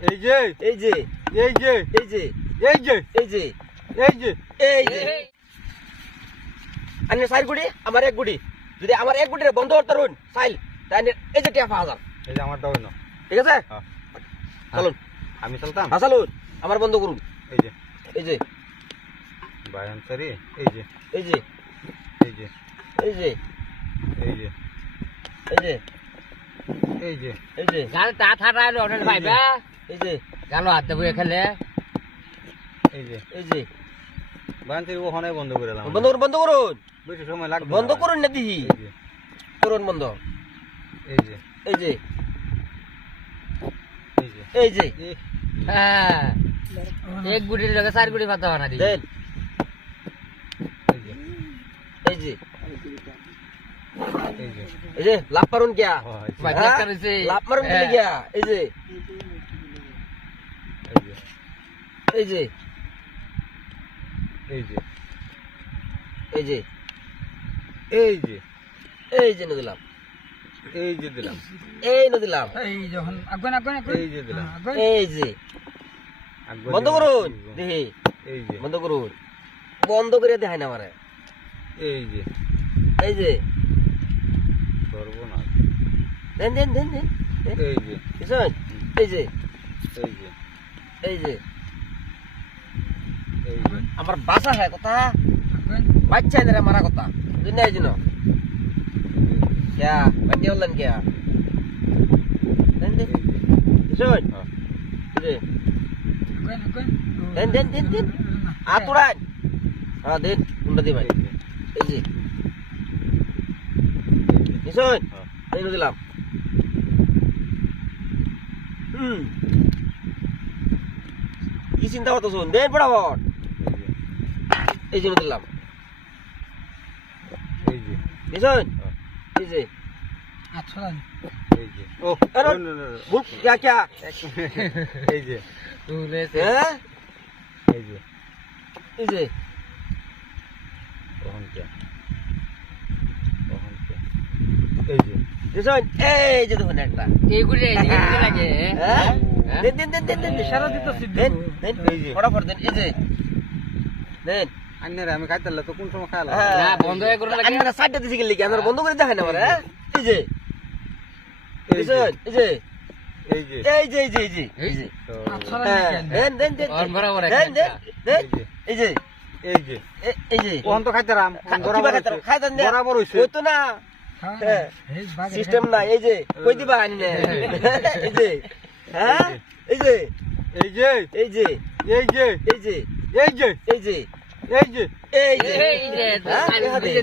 এই যে এই যে এই যে এই যে এই যে এই যে এই যে এই যে আনে চার গুড়ি আমার এক গুড়ি যদি আমার এক গুড়ি বন্ধ করতে রুন চাইল তাই এই যে টিয়া পাওয়া যান এই যে আমারটা হইল ঠিক আছে হ্যাঁ। চলুন আমি চলতাম হ্যাঁ চালুন আমার বন্ধ করুন এই যে এই যে বায়ান সারি এই যে এই যে এই যে এই যে এই যে এই যে এই যে এই যে গাল তা থাটাই লো রে ভাই বা এই যে গাল হাত দেবো এখানে এই যে এই যে ওখানে বন্ধ করে দিলাম বন্ধ করুন বন্ধ করুন বেশি সময় লাগবে বন্ধ করুন না দিহি যে করুন বন্ধ এই যে এই যে এই হ্যাঁ এক গুড়ির লগে চার গুড়ি ভাত বানা দিই এই যে এই যে এই যে এই যে লাভ পারুন কিয়া হ্যাঁ? লাভ। মারুন হ্যাঁ। কিয়া এই যে এই যে এই যে এই যে এই যে এই যে এই যে নদিলাম এই যে দিলাম এই যখন আগুন আগুন এই যে দিলাম এই যে বন্ধ দিলাম। করুন দেখি এই যে বন্ধ করুন বন্ধ করে দেখায় না আমারে এই যে এই যে সর্বনাশ দেন দেন দেন দেন। এই যে এই যে এই যে এই যে। আমার বাসা হ্যাঁ কথা? বাচ্চা এদের মারা কথা। বুঝলি এই জন্য ক্যা? বাচ্চা বললেন ক্যা? আতুরান হ্যাঁ। দিন কোনটা দি ভাই। এই যে। নিশ্চয় হ্যাঁ। দিলাম। হম। কি চিন্তা করতেছুন দে বরাবর এই জন্য দিলাম বুঝছেন আচ্ছা, আচ্ছা। হ্যাঁ? এই যে। এই যে। দেখুন একটা। এইগুলো লাগে। হ্যাঁ? দেন দেন দেন দেন দেন সারা দিতে দেন দেন এই যে। ফটাফট দেন এই যে দেন আন্নারে আমি খাইতে তো কোন সময় খাইলাম হ্যাঁ। না, বন্ধ হয়ে সাইডটা দিছে গেলে কি আপনারা বন্ধ করে দেখেন আমার হ্যাঁ এই যে এই যে এই যে এই যে এই যে এই যে এই যে এই যে হ্যাঁ, দেন দেন দেন বরাবর দেন দেন দেন এই যে এই যে এই যে কখন তো খাইতে রাম বরাবর খাইতে-। বরাবর হইছে ওই তো না হ্যাঁ সিস্টেম না এই যে কই দিবা আনি না এই যে হ্যাঁ এই যে এই যে এই যে এই যে এই যে এই যে এই যে এই যে এই যে এই যে,